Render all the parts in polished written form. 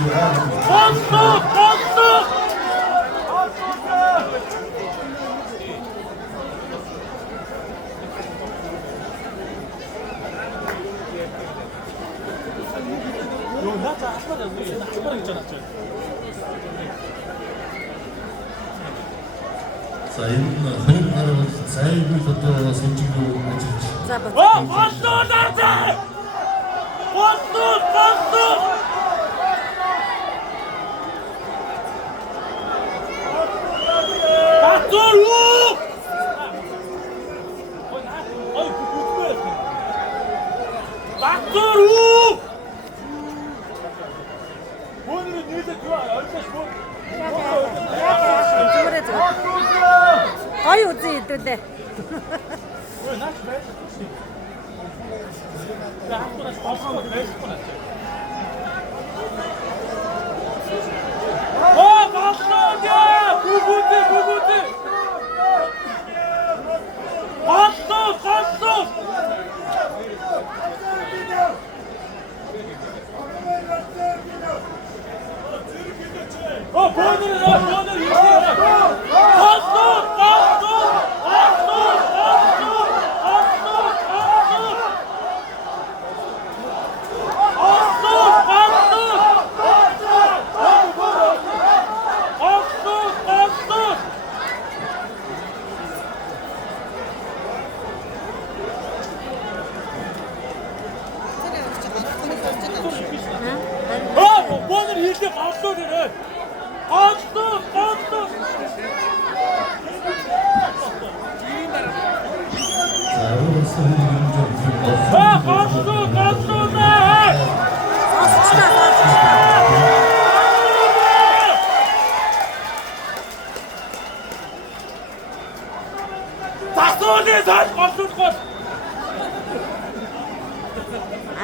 За энэ хоёр гаруй сайгүй одоо сэнжигдүү ажиллаж. За бат. Ой үзээ хэдүүлээ.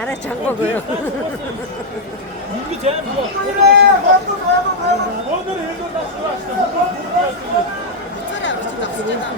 Арай чангаагүй. Ингэж аим боо. Өнөр хэлөө таашаа. Царай авч тавьчихсан.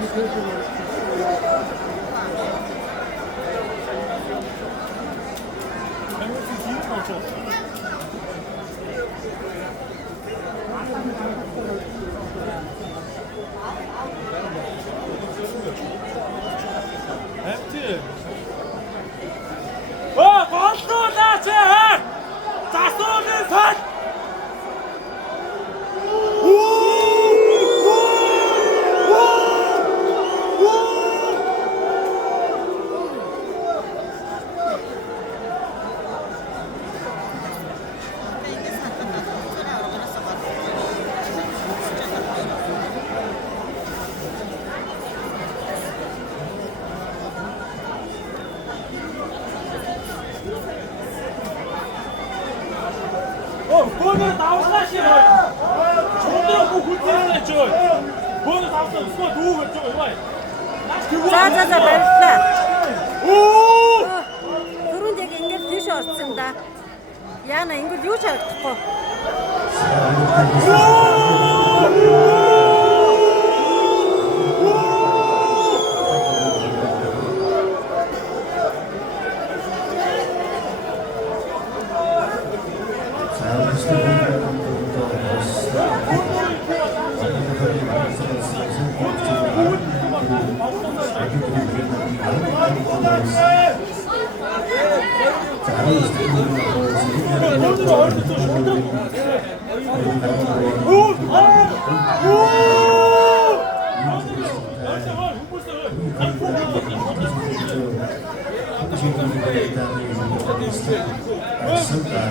Бөөний давлаа ширээ. Чөмдрөө бүх үлдээсэн ч ой. Бөөний давлаа өсгөө дүүгэж байгаа юу? За баярлалаа. Түрүүнд яг ингэж тийш орсон да. Яна ингэж юу ч харагдахгүй.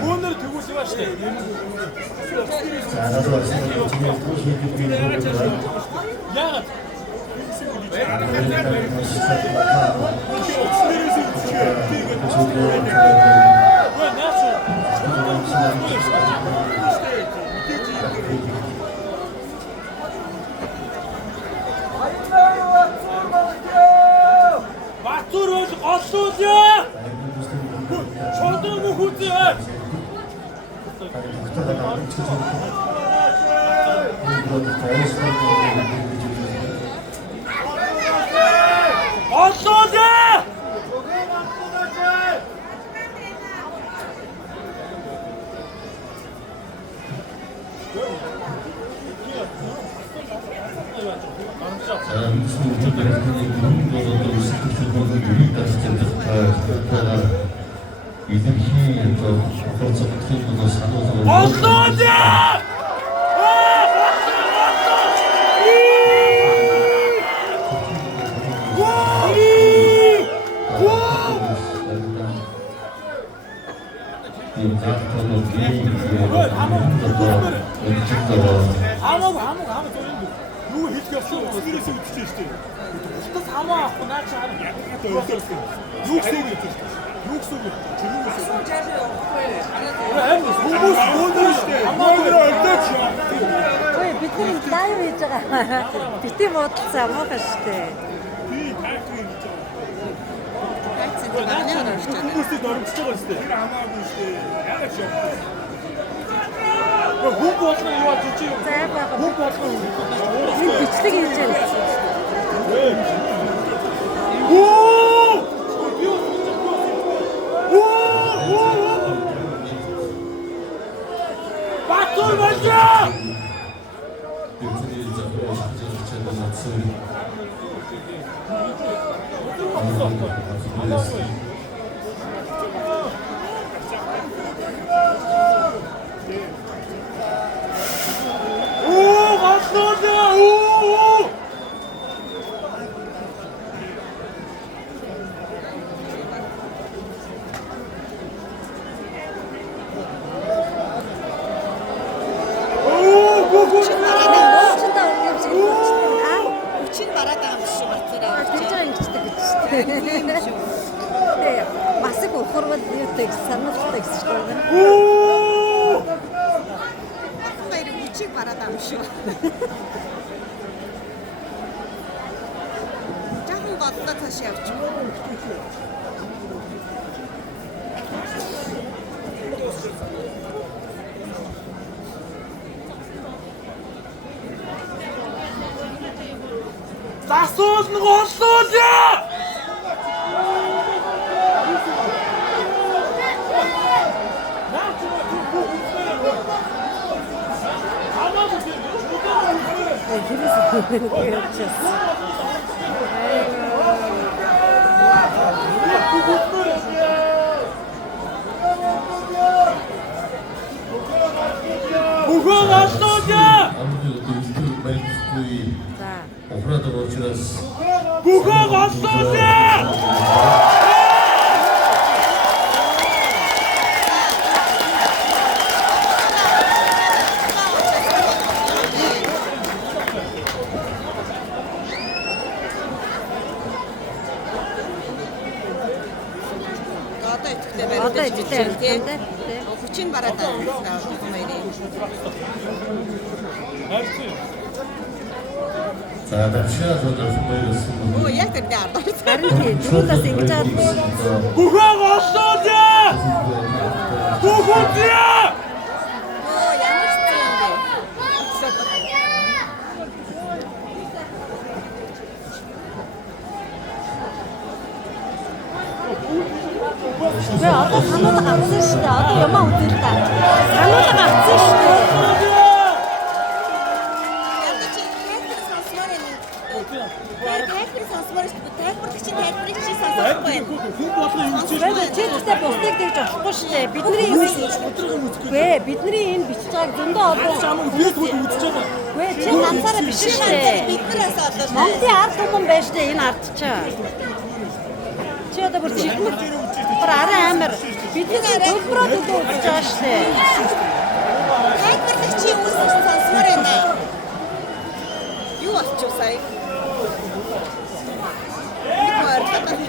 Өнөр төгөөс яваа штэ. Яагаад? Батур бол голлуулъя. Шондор мөхүзээ. Голлуулъя. 자, 무슨 우주가 그런 거도 있을 정도로 유리가 진짜 이들 힘이 또 벌써 같은 것도 사도서 어떠냐? Ama dönündü. Bu hiç yaşıyor. Süresi bitecek işte. İşte sama buna çağırın. Yok sevgi. Yok sevgi. Hem bu işte. Ama bir örnek ya. 왜 밑으로 기다리고 있잖아. 밑에 못 잡아가 işte. 공부했을 때 나름 진짜 갔을 때. 안 하고 işte. 양아치 없고. 야, 공부 같은 거 이거 좋지. 공부 같은 거. 이 미치게 있잖아. 오! 맞돌 먼저! 오, 맞돌자! 오! Uçin baradan bir şey var. 굉장히 기대. 네, 마스크 호르바드 tek sanat tek işte. 오! Hayır, uçin baradan bir şey var. Cahın batıda taşıyarcı. 나서는 어떠냐? Hepimiz yapacağız. 무거워 어떠냐? 아무래도 또 유튜브 많이 듣고 이 자, 오프라도 지금 무거워 어떠냐? Ada ötükte. Uçin baradan. 자, 납치가 저도 선보였습니다. O yer de yardım. 다른게 누군가 생겼지. 무거워 어떠냐? 누구야? O yanlış trendi. 왜 아까 산호도 같이 işte. 아까 연마 웃었다. 산호도 같이 işte. 공부 같은 거 유치. 왜 제주대 보스텍들 좀 죽고 싶대. 비트린 왜 비트린 비치작 좀더 하고. Canım büyük bu uçacak. 왜 제 남사를 비치시대. 멍티 artımın beşteyin artıça. Çiğde bir çıkmış. Bir ara emir. Bitince doktora da uçacağı işte.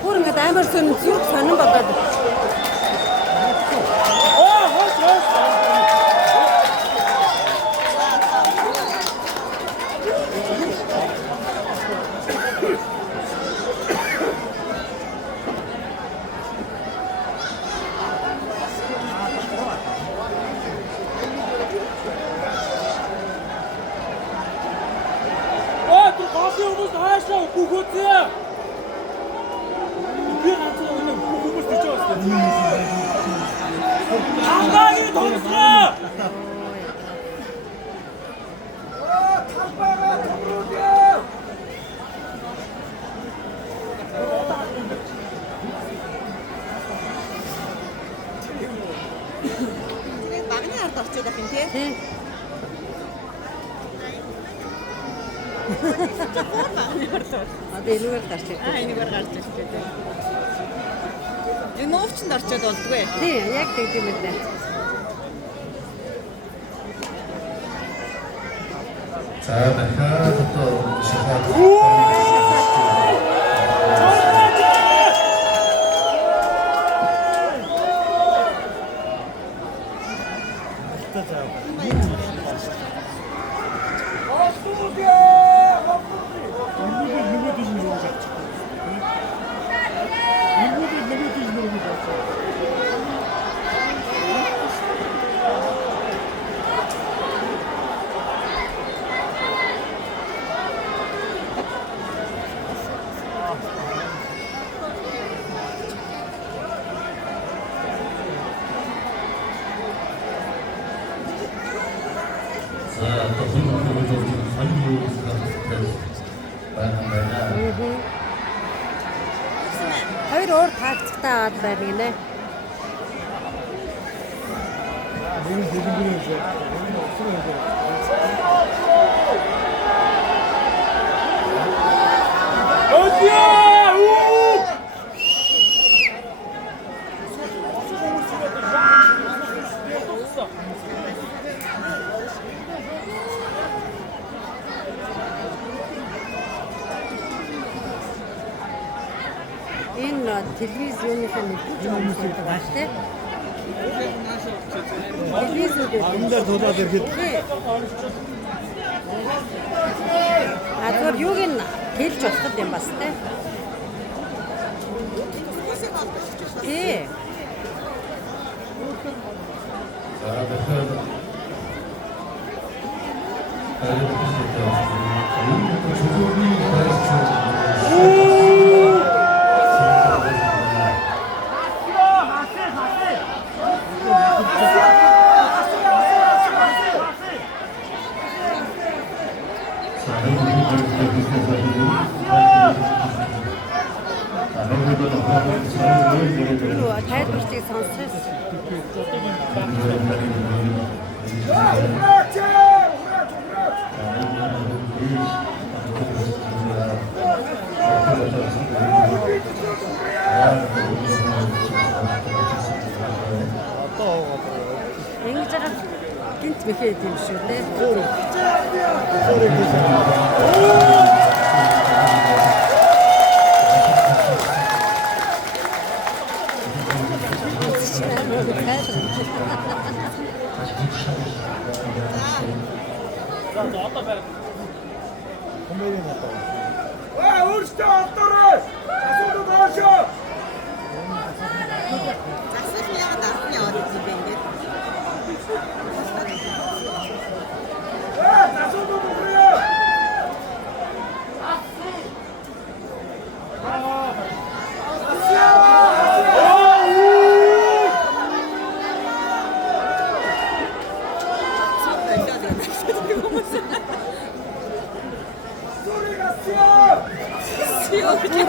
Kurun da emir senin Türk senin bakadı. 또 가세요부터 하셔 구구지. 이게 나한테는 구구를 뒤져왔어. 강강이 덩스가. гард орчод байх юм тий. Тийм. Одоо энэгээр гарч ирдэг. Энэгээр гарч ирдэг тий. Энэ нуувчанд орчод болдгоо. Тийм, яг тэгдэм юм байна. За дахиад одоо шахаад Хоёр уур таагцтай аваад байна гинэ. Энэ хэлбэрийн зүйл. Энэ телевизионынхаа нэгдэж байгаа юм байна тий. Телевизүүд Амдаар тулаад ирэхэд зүгээр юуг нь хэлж болох юм бас тий. Тий. Тайлбарчийг сонсож ингэж байгаа гинт мэхээ юм шүү дээ. өөртөө автороо. Асуудал доошоо. Засал яагаад ард нь яваад ирсэн бэ ингээд? Асуудал өгөө.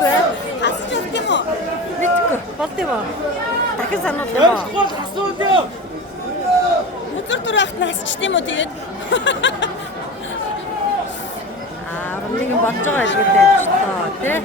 Асууж явд юм уу? Мэдгүй болд юм уу? Дахин сануул юм уу? Гол асуудал. Өдөр турахт нь асчт юм уу тэгээд? Нэг юм болж байгаа илгээдэй ч тоо тий.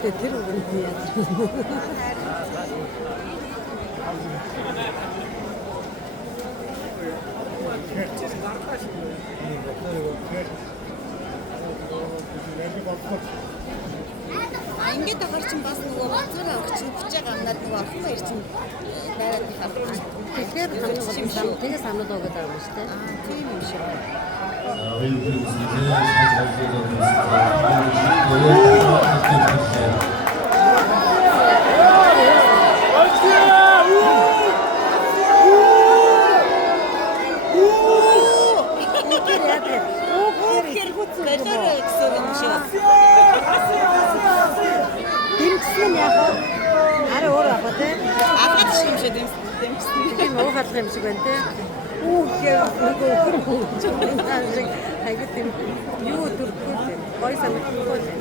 근데 들어보는 거야. Ингээд ахаар чинь бас нөгөө бацуура өгч хүчээ гамнаад нөгөө ахгүй ирч байгаад байгаа. Тэгэхээр тэгээс санаад өгöd байгаа юм шүү дээ. Тийм юм шиг. Гэсэн юм шиг. Дэмжсэн яг арай өөр авах тий. Ахаад шиг юм шиг дэмжсэн. Тийм уухах юм шиг байна тий. Нөгөө хөрхөө чимээ шиг хагад юм. Юу төрхгүй тий. Гой санахгүй тий.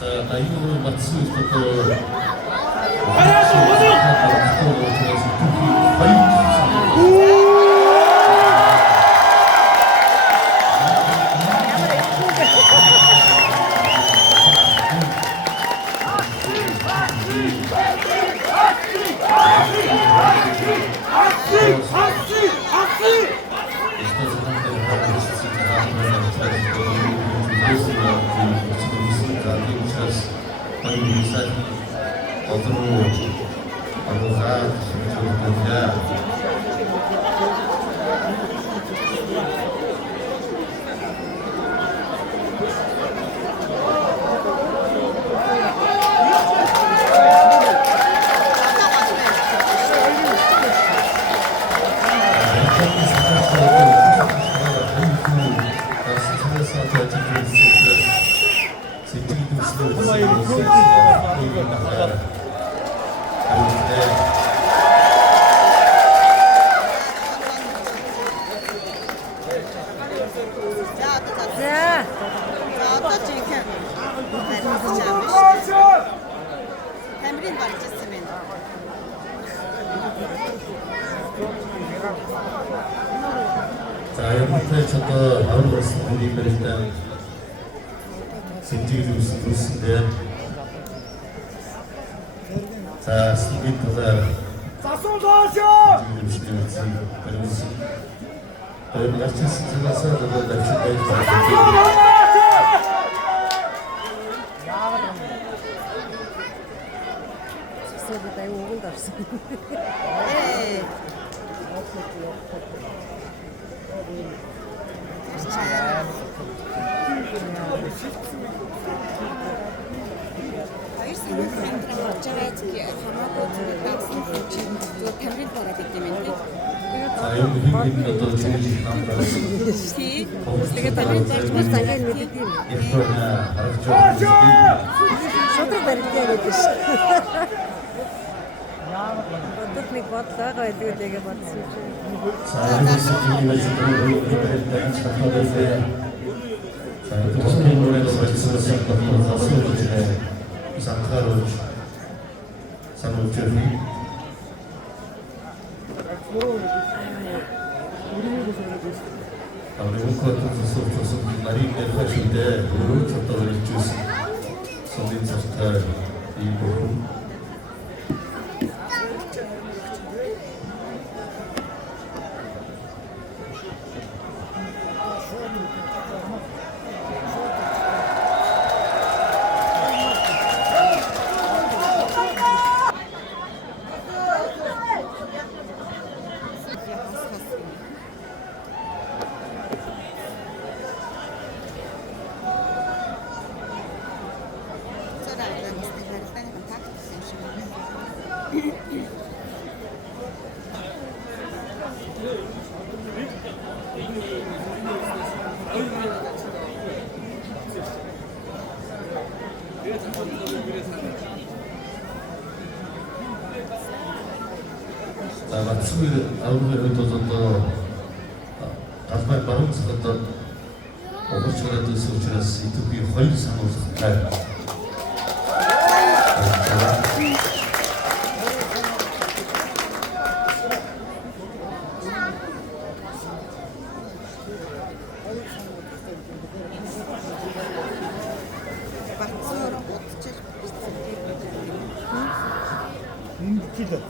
자, 이거를 마치 Тамирын барьж ирсэн байна. 자, 여러분들 저도 바로 말씀드리면 일단 진지하게 웃으신데 자, 스피드보다 여러분 같이 시청해서 저도 낚시까지 Seda eu vou dar sim. Hayır, senin явж байгаа эцэг хамаагүй зүгээр дагсан чинь зүгээр тамирын бараад идэм юм тийм. 자, 여기 휘긴 어떤 좋은 남자. Тийм. Тэгээд тамирын барьж Бүр цагаан мэддэг юм. 이쁘냐, 알았죠? Шудраг барилдаа гэдэг шүү. Бодод нэг бодлоо гэдэг тэгээ бодсон чинь. 자, 여기서 준비가 지금 일단 작업인데, 자, 무슨 노래도 말씀을 시작하고 가수를 상가로 상을 준비. 우리 우크라이나 선수 마린 대표인데 오늘 쳤다고 주스 선진 선수들 이 부분 자, 마침을 아우르를 도전도 다음에 바로 썼던 오버처럼 소주라스 이투비 헐상으로 잘.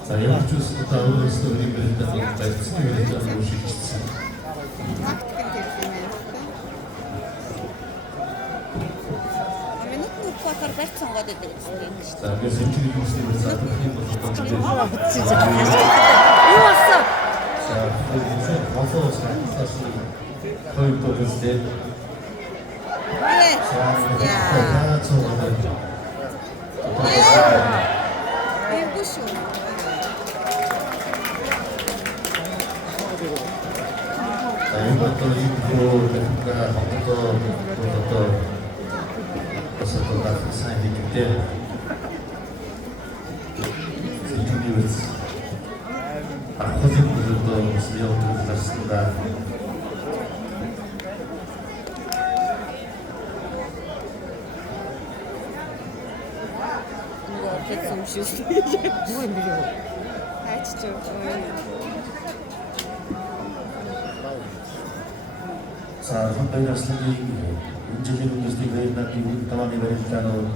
자, 영국 주스부터 아우르스도 우리 그랬다고 말씀을 했다는 것이 있습니다. Тактик нь тэр юм байна. Минут нь болохоор барьц сонгоод байдаг юм шүү дээ. 자, 그래서 일주일 중심으로 쌓는 것도 진짜 юу болсон? 자, 그래서 가서 사실 거의 또 그때 Нэ. 자, 저거는 Эвгүй шүү. 자, 이것도 이부로 내가 또 벌써 또 같은 사이기 때문에 이중립을 허진 분들도 수영을 하셨습니다. Нөгөө хэцүү юм шүү. Юу юм бэ? Хайч чив. 자, 선배 가수님 인재진 교수님 회의단님 가만히 버렸다는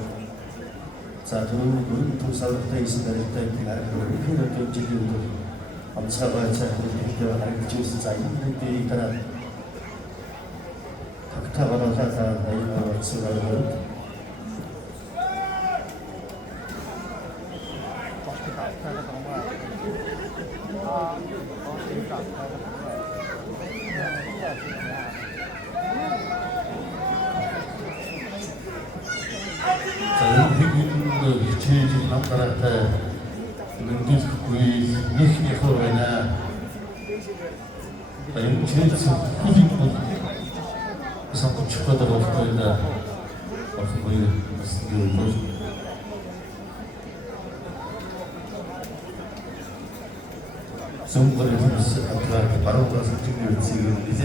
자, 저는 동사부터 있습니다. 일단 그런 경제들도 감사가 자, 그렇게 알고 주셔서 있는 때 있다가 각타가로 가다 나이가 쓰라고 자, 여기 제일 남편한테 능기 구이 예식에 걸어가냐 여기 제일 후진 분 상품 축하다고 싶어야 어떤 거에 말씀드리고 정부를 통해서 앞으로 바로 가서 지금 이제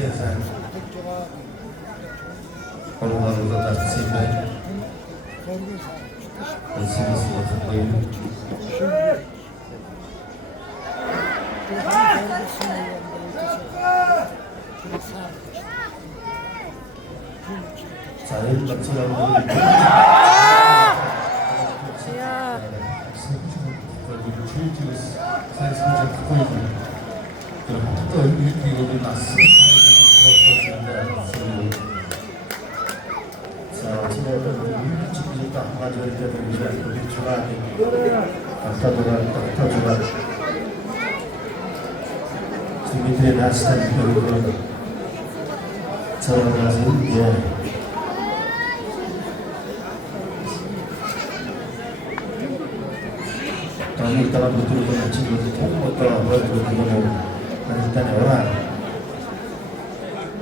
코로나로 다 쓰면 열심히 같은 거예요. 자연 감사하고 야, 사회생활 듣고 있는 또 이거를 났습니다. 자, 지금 일찍부터 한 가지 할 때는 이제 우리 주가 닥터주가 준비들에 나시다니 결국은 저러가지고 예. Нэг дараа бүтээгдэхүүн чинь одоо бодлого юм. 일단 영화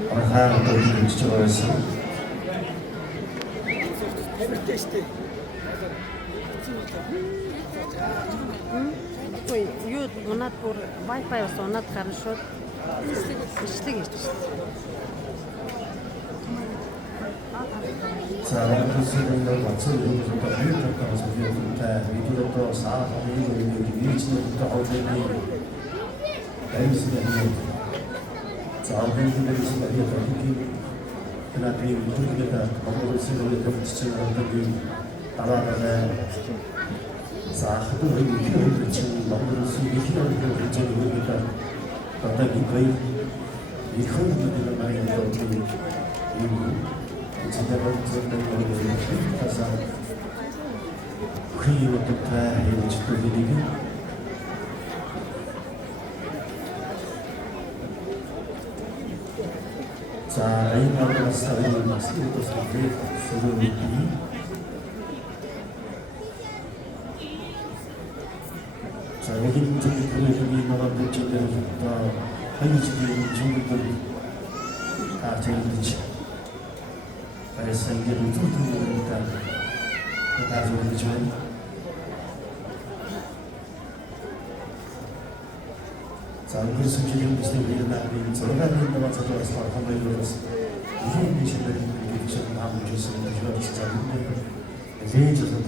하나도 찍어서 Ой, юу унаад бүр Wi-Fi бас унаад гарна шууд. Ишлэг ирж байна. 자, 그것은 같이 이루어졌다. 이루어졌다고 소리했는데 이들도 사람이 위치부터 어디니 에이스는 자원들이 있으면 이렇게 그나마 우리가 먹을 수 있는 것 지체는 따라가는 사람들이 이렇게 지금 먹을 수 있는 것 지체는 어떤 거의 이 흔들리는 많이 있는 제대로 듣는 거를 가서 그 이후부터 해온 집들이 자, 이만한 사회를 마스터도 사회 수준이 자, 여기 저기 보여주기 나만 문제대로 한국적인 중국들 다 제일이지. 그래서 이게 무슨 뜻이니까 다 좋은 자, 우리 숨쉬는 무슨 일어나는 저가는 것만 찾아와서 한번 이루었습니다. 이게 미션들이 이렇게 미션 마음을 주시는 게 진짜 힘들어요. 이제 저도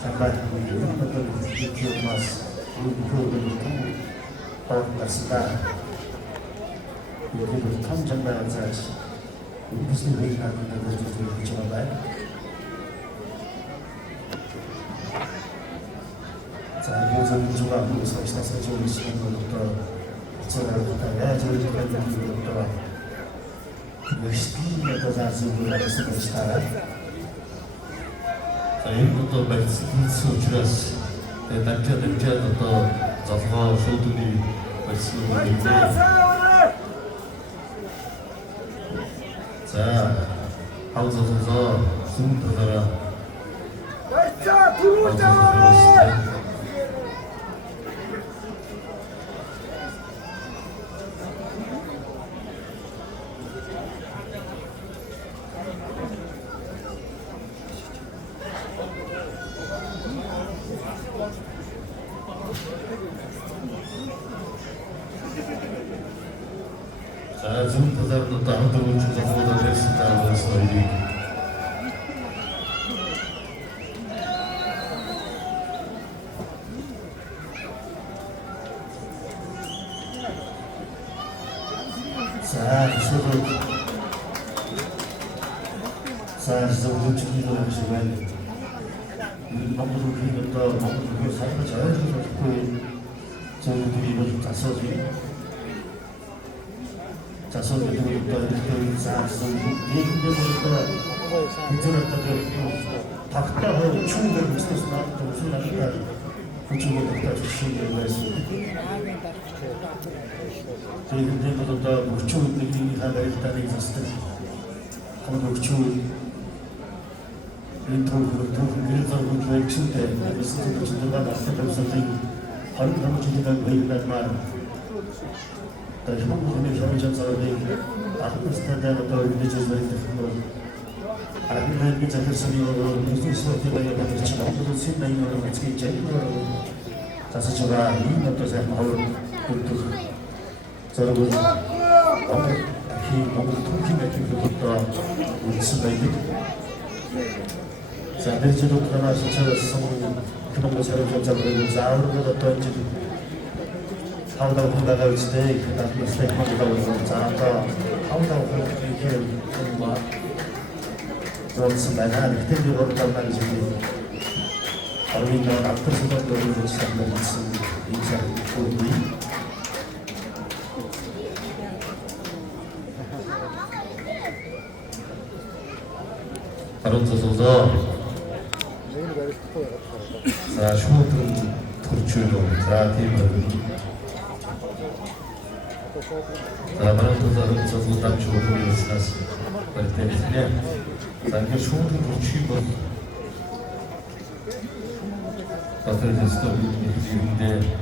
잠깐 이런 것들 이렇게 마스 그런 통 같습니다. 이렇게 통 정말 잘하시. 무슨 일이 나는 것도 좀 붙여봐요. 자, 요즘 중앙부에서 사서 좋은 시간 것부터 제가 저희까지 것부터 열심히 더 자세히 알아서 것이다. 자, 이것도 말씀 줄였어. 남편도 또 저서 소들이 말씀을 드리고 자, 하우스에서 숨 들어라. 자, 들어오자! 자, 지금 도달도 다른 데로 주소보다 됐습니다. 그래서 자, 지금 준비도 해주시면 먹고도 그리고 먹고도 사진을 자연스럽게 찍고 저희들이 이거 좀 짰어지. 자손 이렇게 자손 얘기들부터 괜찮았다고 박다하고 충분히 미스터스 나왔다고 생각하니까 그쪽으로 갖다 주시는 거가 있습니다. 저희들도 다 목초들이 하나 일단에 있었을 때 한번 목초 일터로 교육 칠때 스스로 진도가 나왔다고 선생님 바로 주기가 거의 말 한국의 현장사람이 아프리카스탄에서 리리지어스를 듣고 아르헨티나 자체스니로 무슨 소리가 같이 나오는 신나는 같이 제일로 자세가 이 것도서 마을 kultur 저러고 너무 통기가 기쁘다 우스바이드 자 대지도 그러나 진짜 성공 그런 거 새로 좀 잡으려고 자우르고 또 이제 하우다고 생각할 때 그다음 스테이크가 오고 자아가 하우다고 이렇게 뭐 그런 말나 그때로 담는 지금 어린이가 앞으로서 노력을 시작하는 것은 인상 보기 바로 서서 자 쇼트 토르추로 자 팀을 Laboratório dos resultados de universidade para ter ideia, sabe que é show do motivo. 어떤 스토리인데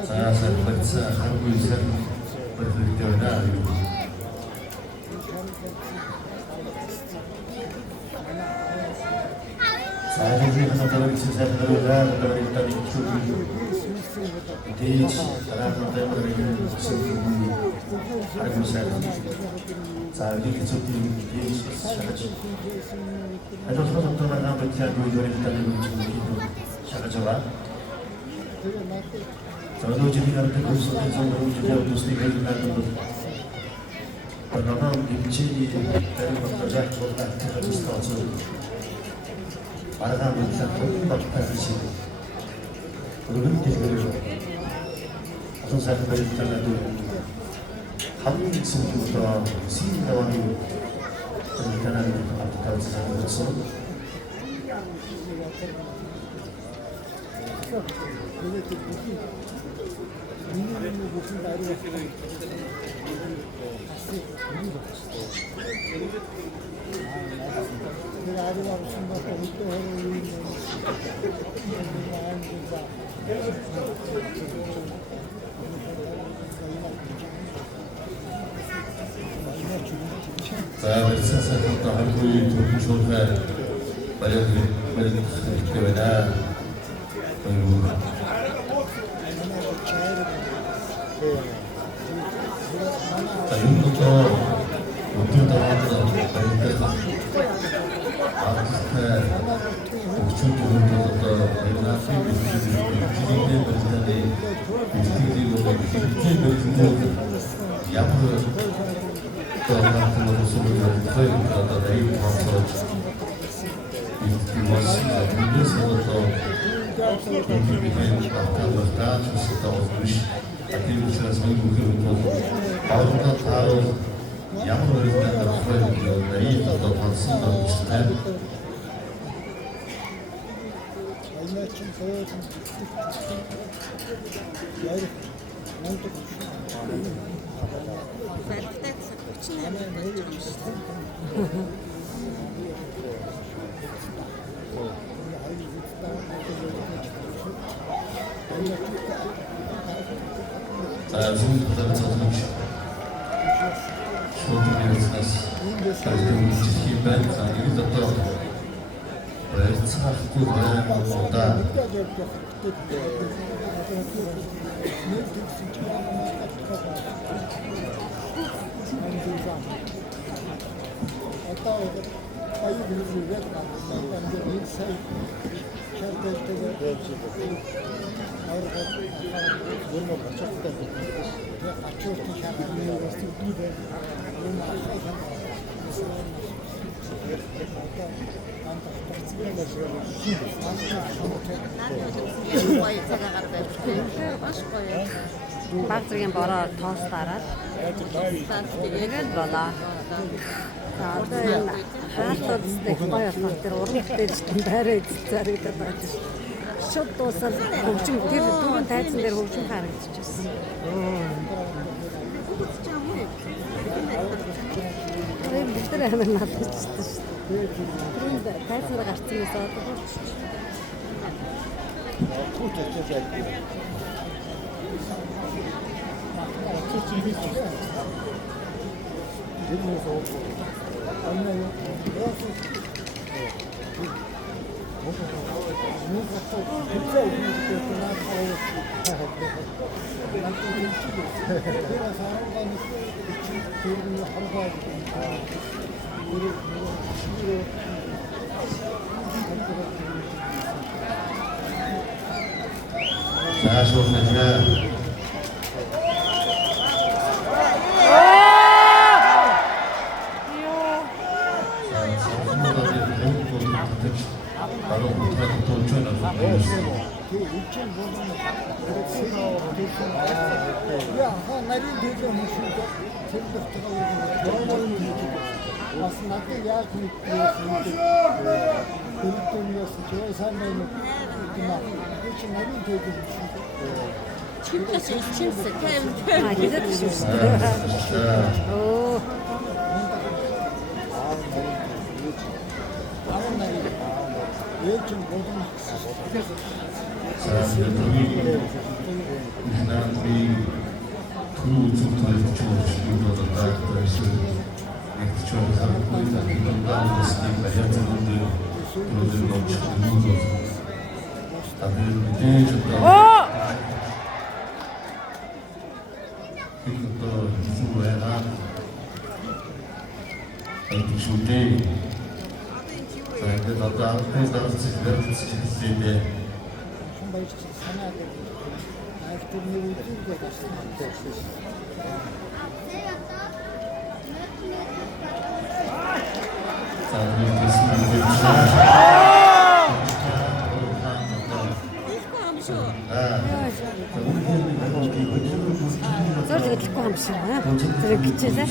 saya baca Al-Quran berfirman saya juga dalam sisa keluarga dari tadi cuci di salah satu dari suku Al-Quran saya juga cuci di ada satu teman yang baca dari tadi cuci saya coba 저도 지금 이렇게 글쓰는 정도로 주제하고 글쓰기가 있는 것도 그러나 김치 때는 것보다 뭔가 같은 스타워서 말하는 것이 아니고 같이 그런 게그 어떤 사람들이 있잖아도 한국식부터 신나와는 그런 대단한 것도 생각해서 saya bersasa tentang aku itu mencoba banyak kepada 지금부터 모두 나와서 아스타 목줄부터 내가 수입을 주식된 것들이 그리고 그 양으로 또 같은 것을 쓰는 거에 내일 와서 이것이 문제에서부터 Ele está gostado, você está ouvindo aquilo que vocês vão ouvir um pouco. Ao cantar o Yamro da Folha, daí da canção da Mistério. Saya juga terus suatu bisnis dari Cikiban sampai ke Tokyo. Bersatu dengan kota. Баг зэргийн бороо тоостараад тэгээд болоо. За одоо энэ хаалтууд гоё болох тэр уран дээр ч байраа зарагдаад байна шүү. Шууд дуусаад хөгжим тэр түрүүн тайзан дээр хөгжим харагдчихсан. Тэр битэр амар надад шүү. Түрүүн тайзан дээр гарцсан байсан одоо хөгжиж. Saya sudah нарийн төлөө хүмүүсд тэр дотор дөрөвөн бас надад яг нэг төлөвлөмөс чой сайн байна уу чи нарийн төлөө Чимээс чимс тэм А гэдэг шүү дээ. Оо. ээжин бодон 나비 두루두루 주어주고 나가서 액션 하고 있다 이런 거 하는 발전들도 그런 거 주고 다들 대해줬다 이것도 누구야 이 주제 근데 나도 앞에서 지금 баярч санаад активний үдиргээ гэсэн. Зөөр хэлэхгүй юм шиг аа. Тэр гिचэлээ.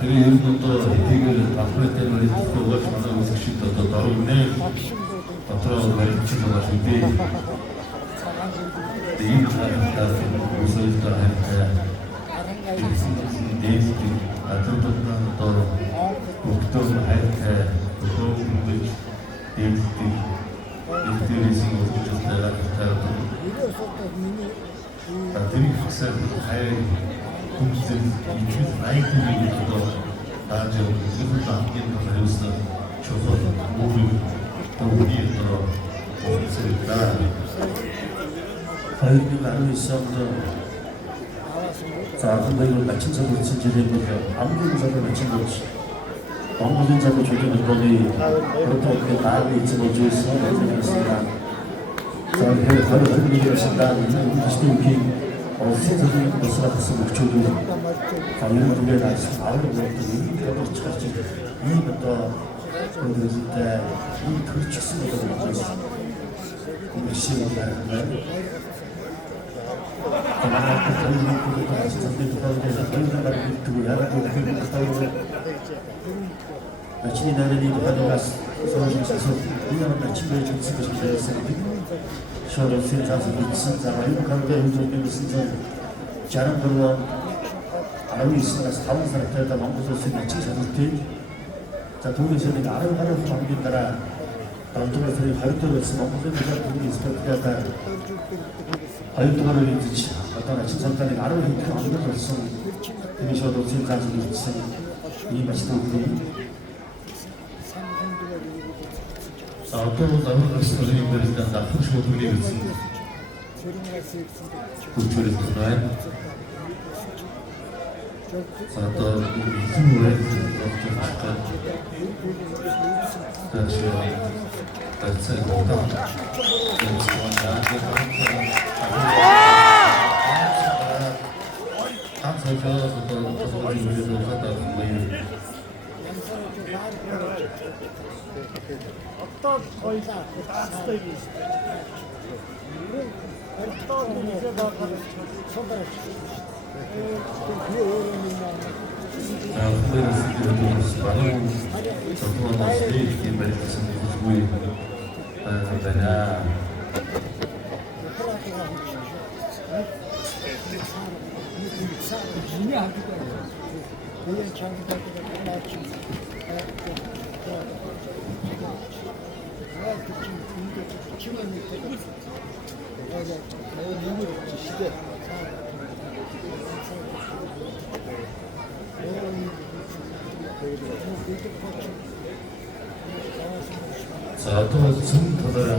되게 이분도 되게 바쁠 때는 이거가 정말 의식도 더 나오네. 앞으로 많이 치고가지고 이 사람들 무슨 일 하니까 내일도 아들도 또 목도를 할때 또 내일도 이들이 지금 좀 내가 나들이 학생 할 공들 이주 나이트리도 나저 이분도 함께 가려서 저거 모두 우리 또 없을까 과연 나는 있어도 자, 근데 이걸 마친 사도 진지되고 아무리 사도 마친 거지. 아무리 사도 조금 거기 그렇게 나하고 있지 못해서 생각했습니다. 자, 바로 그런 것이다. 우리 시대에 세상의 것을 앞서 목적으로 과연 우리가 나서 나오는 것들이 이것도 처지 이것도 그랬을 때이 그치스가 되고 있어. 그 시험을 하는 마침이 나는 이 바다가 서울에서 우리나라 마침에 좀 쓰고 싶었어요. 시원한 세상에서 미친 사람이 가운데 운동되는 신선 자랑 걸로 알고 있으니까 사원 사람들다 망고서 쓰는 친사들이 자 동네에서 내가 아름다운 방법에 따라 남쪽에서 가요도로 있으면 망고서 동네 있을 것 같다. 가요도를 이제 어떤 친선단에 아름다운 방법을 벌써 그러셔도 세상에서 미친 이 맛이 또 또 나는 선생님들이 나쁜 소문이 있습니다. 구출을 통해 또 이후에 좀 다시 어떤 거의다 스타일이 있어요. 어떤 이제 막 선발해 주시고 그게 어려운 후배를 쓰기로도 많은 전통한 모습이 이렇게 매력있는 모습이 되냐. 자, 또 승부더라.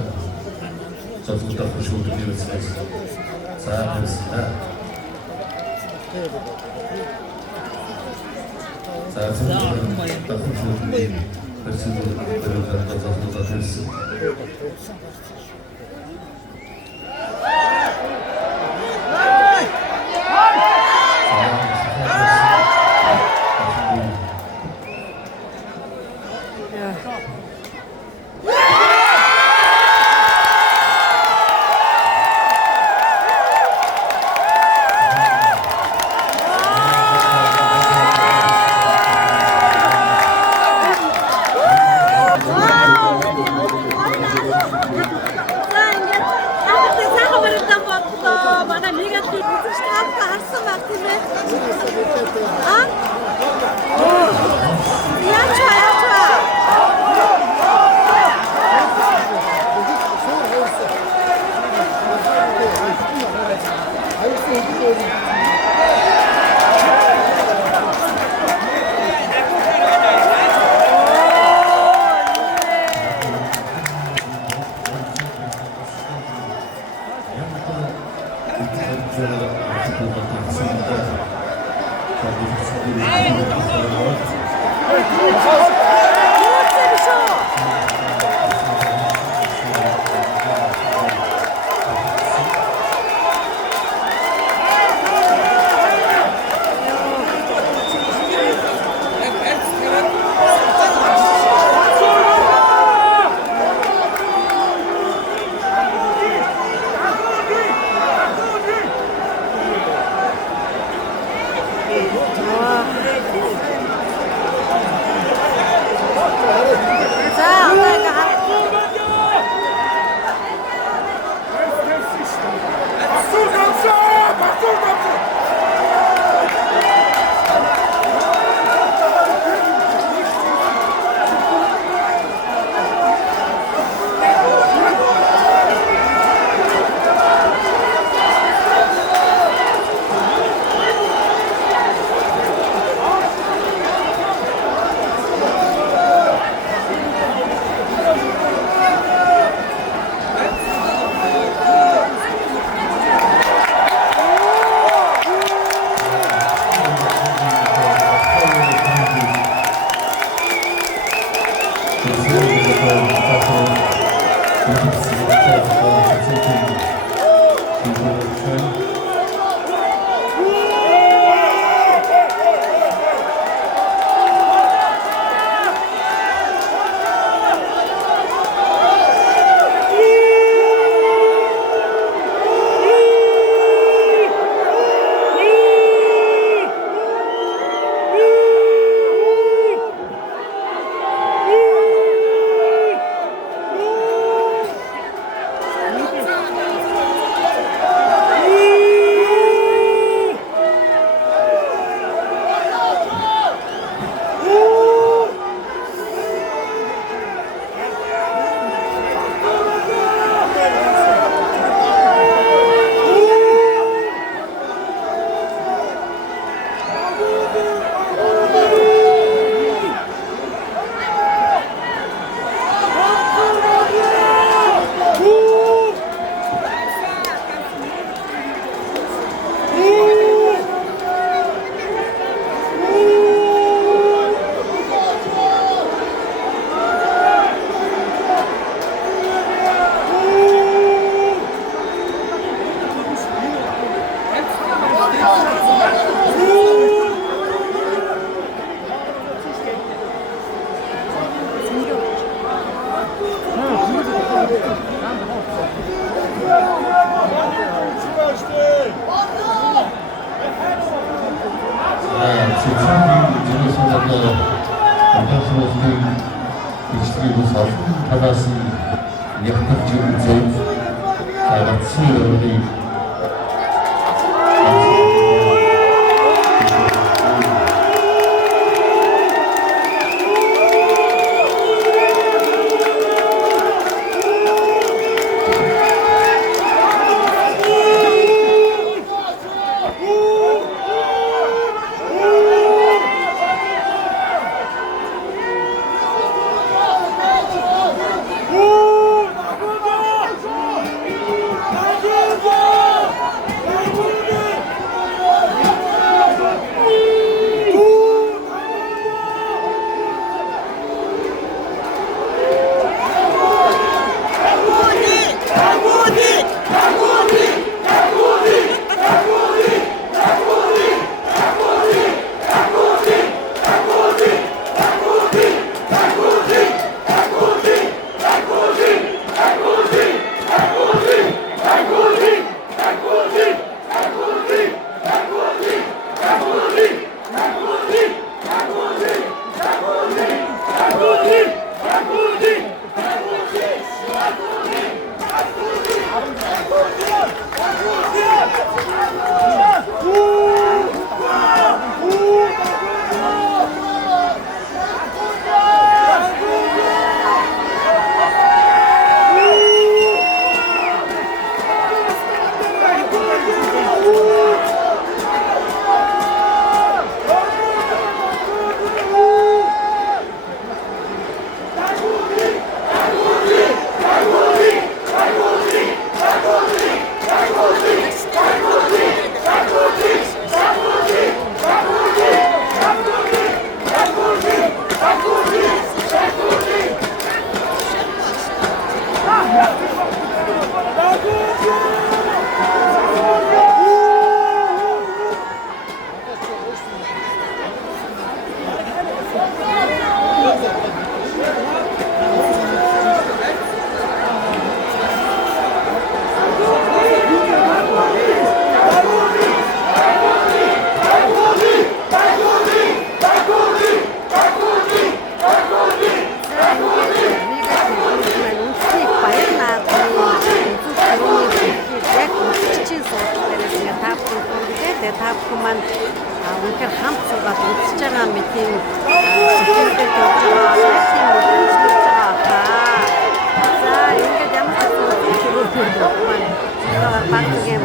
저부터 보시고 드리겠습니다. 자, 됐습니다. 자, 승부더 보시고 드리겠습니다. 들어간다, 저보다 됐어. 다다시 역학적인 제일 같이 우리 Tapkuman үнэхээр хамт суугаад үзэж байгаа мэт юм сэтгэлтэй болж байгаа тийм үзэж байгаа. За ингээд ямар ч зүйл баггийн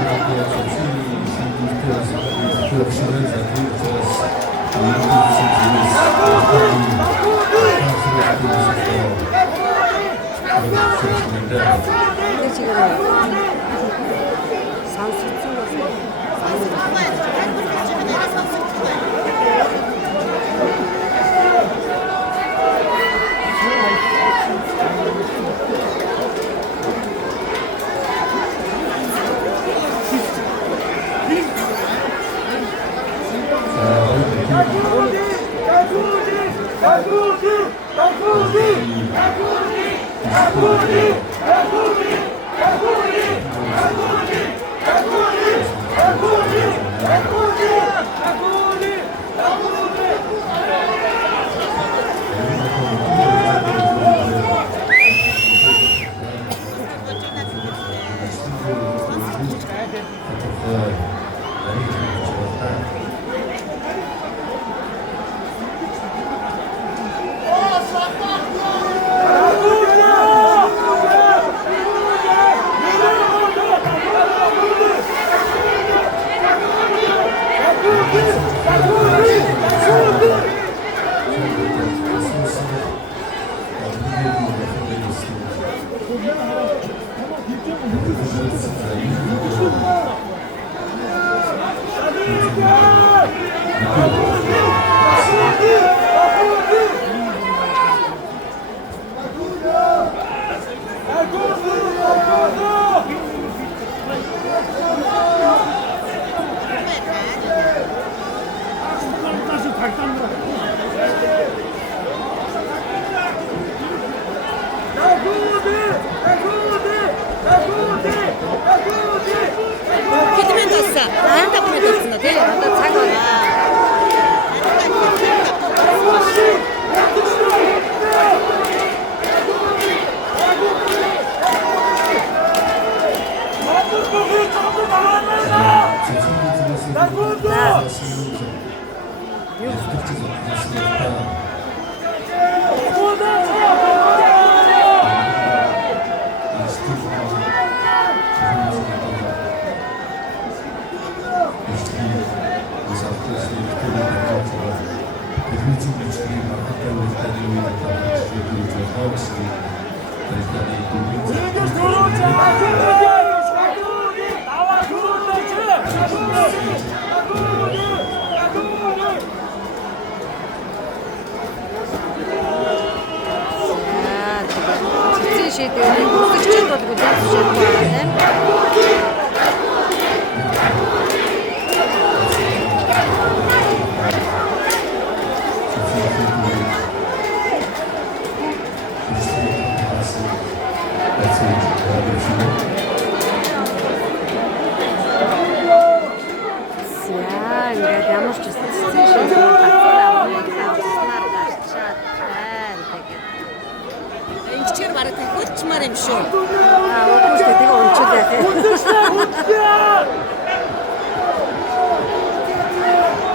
부탁드려서 고맙습니다. Цэцэн шийдвэрийг үзэгчид бол хүлээн зөвшөөрөх байна. Ингээд ямар ч цэцэн шийдвэр татвар авахыг авснаар гарчаад байна тэгээд. Ингэчээр бараг тахиулчмаар юм шүү. Үгүй шүү дээ, тэгээ унчил яах вэ?